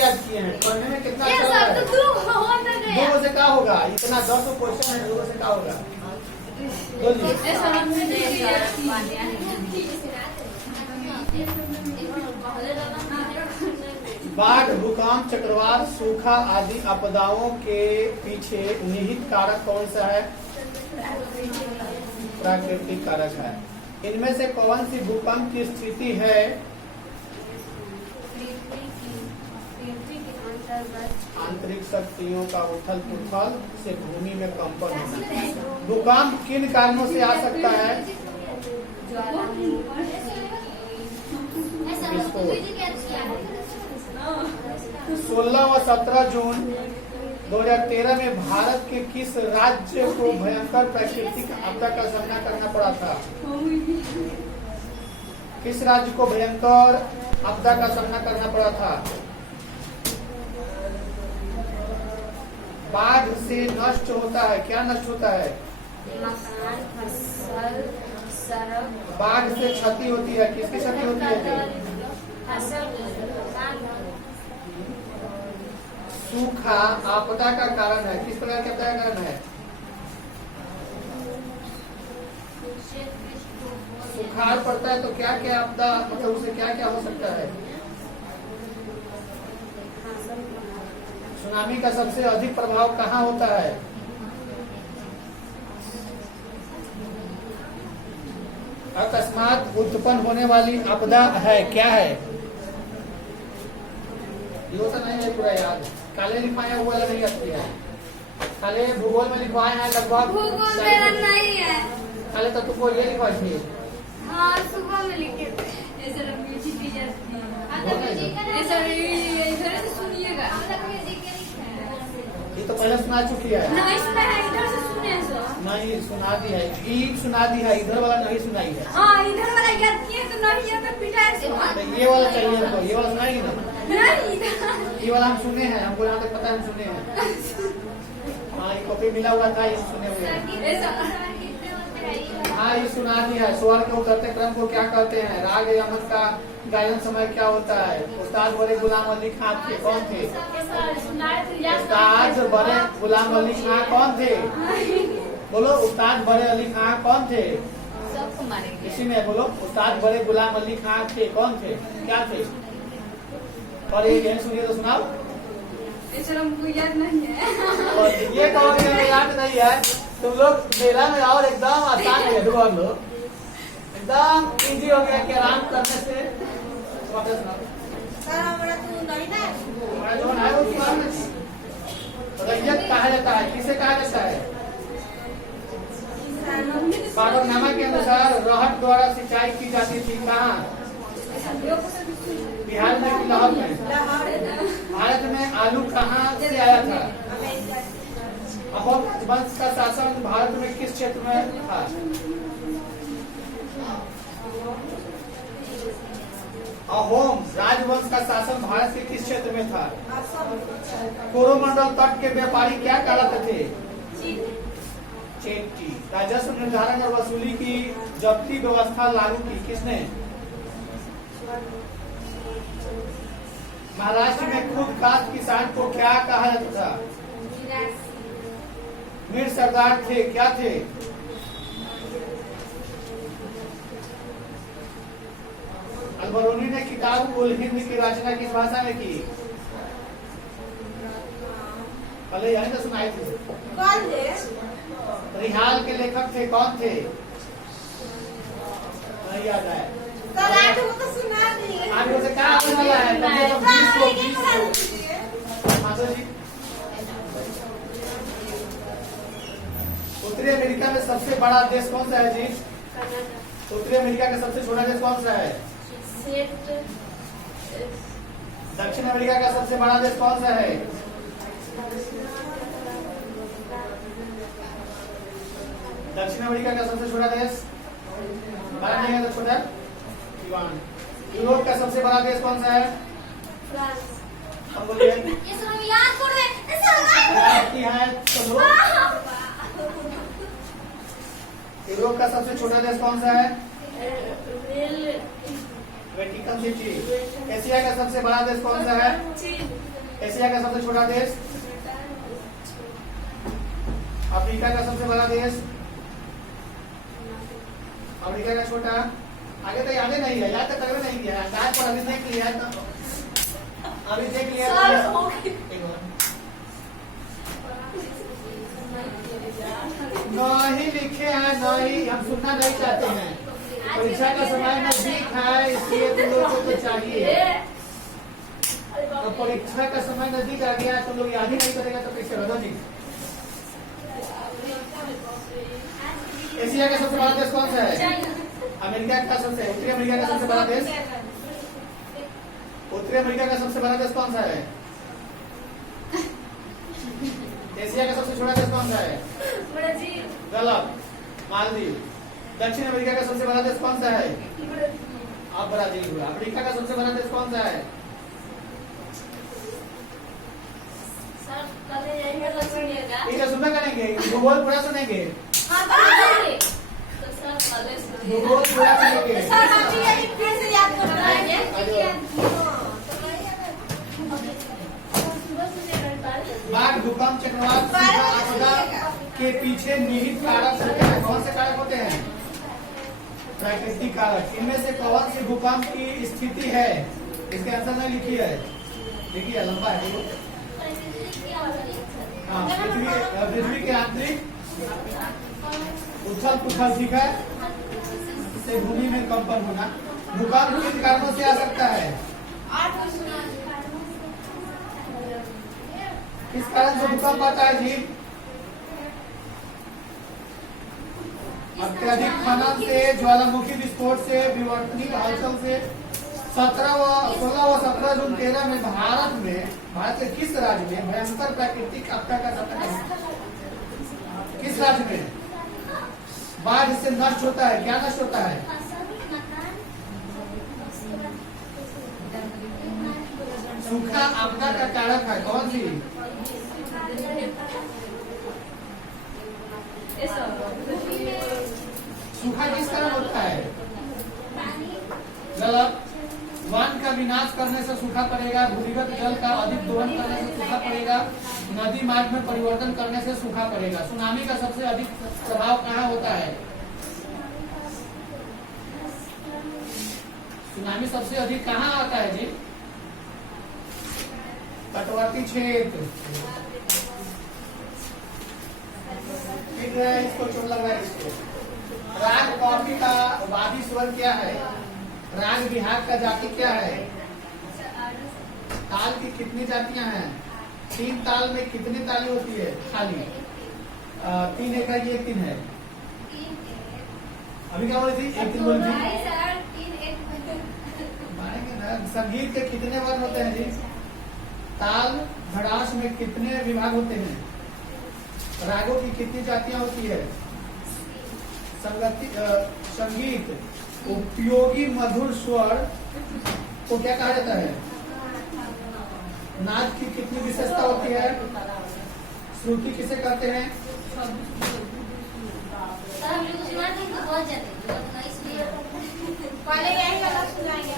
याद किए हैं? पढ़ने में कितना अच्छा है? दो से क्या होगा? इतना 10 क्वेश्चन है, दो से क्या होगा? बाढ़, भूकंप, चक्रवात, सूखा आदि आपदाओं के पीछे निहित कारक कौन सा है? प्राकृतिक कारक है। इनमें से कौन सी भूकंप की स्थिति है? आंतरिक शक्तियों का उथल पुथल से भूमि में कंपन होना। भूकंप किन कारणों से आ सकता है? 16 व 17 जून 2013 में भारत के किस राज्य को भयंकर प्राकृतिक आपदा का सामना करना पड़ा था? किस राज्य को भयंकर आपदा का सामना करना पड़ा था? बाढ़ से नष्ट होता है, क्या नष्ट होता है? मकान, फसल, सड़क। बाढ़ से क्षति होती है, किसकी क्षति होती है? सूखा आपदा का कारण है, किस प्रकार की आपदा का कारण है? सुखाड़ पड़ता है तो क्या क्या आपदा, मतलब उसे क्या क्या हो सकता है? सुनामी का सबसे अधिक प्रभाव कहाँ होता है? अकस्मात उत्पन्न होने वाली आपदा है, क्या है? ये तो नहीं है पूरा याद, काले लिखवाया हुआ नहीं आती है। काले भूगोल में लिखवाए हैं लगभग। भूगोल मेरा नहीं है। काले तो तुमको ये लिखवाई थी। हाँ, सुबह में लिखे थे। ऐसा म्यूजिक टीचर इधर से सुनिएगा। ये तो पहले सुना चुकी है। नहीं सुना है, इधर से सुने सो। नहीं सुना दी है, ईद सुना दी है, इधर वाला नहीं सुनाई है। हाँ, इधर वाला याद किए तो नहीं है तो पिटा है सो। तो ये वाला चाहिए हमको, ये वाला सुनाएगी ना? नहीं इधर। ये वाला हम सुने हैं, हमको यहाँ तक पता है, हम सुने हैं। हाँ, ये कॉपी मिला हुआ था, ये सुने हुए हैं। हाँ, ये सुना दिया है। स्वर के उतरते क्रम को क्या कहते हैं? राग यमक का गायन समय क्या होता है? उस्ताद बड़े गुलाम अली खां थे, कौन थे? उस्ताद बड़े गुलाम अली खां कौन थे? बोलो, उस्ताद बड़े अली खां कौन थे? इसी में बोलो, उस्ताद बड़े गुलाम अली खां थे, कौन थे, क्या थे? और ये जैन सुनिए तो सुनाओ। याद नहीं है। और ये कहोगे याद नहीं है? तुम लोग मेला में आओ, एकदम आसान है बहुत लोग, एकदम इजी हो गया कि आराम करने से। रैयत कहा जाता है, किसे कहा जाता है? पागलनामा के अनुसार रहट द्वारा सिंचाई की जाती थी कहाँ? बिहार में कि लाहौर में? भारत में आलू कहाँ से आया था? अहोम वंश का शासन भारत में किस क्षेत्र में था? अहोम राजवंश का शासन भारत के किस क्षेत्र में था? कोरोमंडल तट के व्यापारी क्या कहलाते थे? चेट्टी। राजस्व निर्धारण और वसूली की जब्ती व्यवस्था लागू की किसने? महाराष्ट्र में खुद कास्ट किसान को क्या कहा जाता था? मीर सरदार थे, क्या थे? अल-बरूनी ने किताब उल हिंद की रचना किस भाषा में की? पहले यही तो सुनाई थी। कौन थे? रिहाल के लेखक थे, कौन थे? नहीं याद है। तो सुना दिए। आगे से क्या होने वाला है? उत्तरी अमेरिका में सबसे बड़ा देश कौन सा है जी? उत्तरी अमेरिका का सबसे छोटा देश कौन सा है? दक्षिण अमेरिका का सबसे बड़ा देश कौन सा है? दक्षिण अमेरिका का सबसे छोटा देश? बड़ा नहीं है तो छोटा? यूरोप का सबसे बड़ा देश कौन सा है? फ्रांस। अब बोलिए। ये सब हम याद कर रहे हैं। यूरोप का सबसे छोटा देश कौन सा है? Vatican city. एशिया का सबसे बड़ा देश कौन सा है? चीन। एशिया का सबसे छोटा देश, अफ्रीका का सबसे बड़ा देश, अफ्रीका का छोटा, आगे तो याद नहीं है, याद तो कभी नहीं किया, याद पर अभी देख लिया तो अभी देख लिया नहीं लिखे हैं, नहीं हम सुनना नहीं चाहते हैं। परीक्षा का समय नजदीक है इसलिए तुम लोग को तो चाहिए। तो परीक्षा का समय नजदीक आ गया, तुम लोग याद ही नहीं करेगा तो कैसे होगा जी। एशिया का सबसे बड़ा देश कौन सा है? अमेरिका का सबसे, उत्तरी अमेरिका का सबसे बड़ा देश, उत्तरी अमेरिका का सबसे बड़ा देश कौन सा है? एशिया का सबसे छोटा देश कौन सा है? ब्राजील। गलत, मालदीव। दक्षिण अमेरिका का सबसे बड़ा देश कौन सा है? अब ब्राजील हुआ। अफ्रीका का सबसे बड़ा देश कौन सा है? ठीक है, सुनना करेंगे, भूगोल पूरा सुनेंगे, भूगोल पूरा सुनेंगे। बाढ़, भूकंप, चक्रवात, सूखा, आपदा के पीछे निहित कारक होते हैं। कौन से कारक होते हैं? प्राकृतिक कारक। इनमें से कौन सी भूकंप की स्थिति है? इसके आंसर में लिखी है, देखिए लंबा है। हाँ, पृथ्वी के आंतरिक उछल पुछल, ठीक है, से भूमि में कंपन होना। भूकंप किन कारणों से आ सकता है? किस कारण से भूकंप आता है जी? अत्यधिक खनन से, ज्वालामुखी विस्फोट से, विवर्तनिक हलचल से। 16 व 17 जून 13 में भारत के किस राज्य में भयंकर प्राकृतिक आपदा का खतरा है? किस राज्य में बाढ़ से नष्ट होता है? क्या नष्ट होता है? सूखा आपदा का कारक है कौन सी? सूखा किस कारण होता है? गलत। वन का विनाश करने से सूखा पड़ेगा, भूमिगत जल का अधिक दोहन करने से सूखा पड़ेगा, नदी मार्ग में परिवर्तन करने से सूखा पड़ेगा। सुनामी का सबसे अधिक प्रभाव कहाँ होता है? सुनामी सबसे अधिक कहाँ आता है जी? तटवर्ती क्षेत्र। ठीक है, इसको चोट लग रहा है इसको। राग कॉफी का वादी स्वर क्या है? राग बिहार का जाति क्या है? ताल की कितनी जातियां हैं? 3 ताल में कितनी ताली होती है? खाली 3 एक है, ये 3 है। अभी क्या बोली थी? 1 3 बोली थी। संगीत के कितने वर्ण होते हैं जी? ताल धड़ास में कितने विभाग होते हैं? रागों की कितनी जातियां होती है? संगीत उपयोगी मधुर स्वर को क्या कहा जाता है? नाद की कितनी विशेषता होती है? श्रुति किसे कहते हैं? पहले यही वाला सुनाएंगे।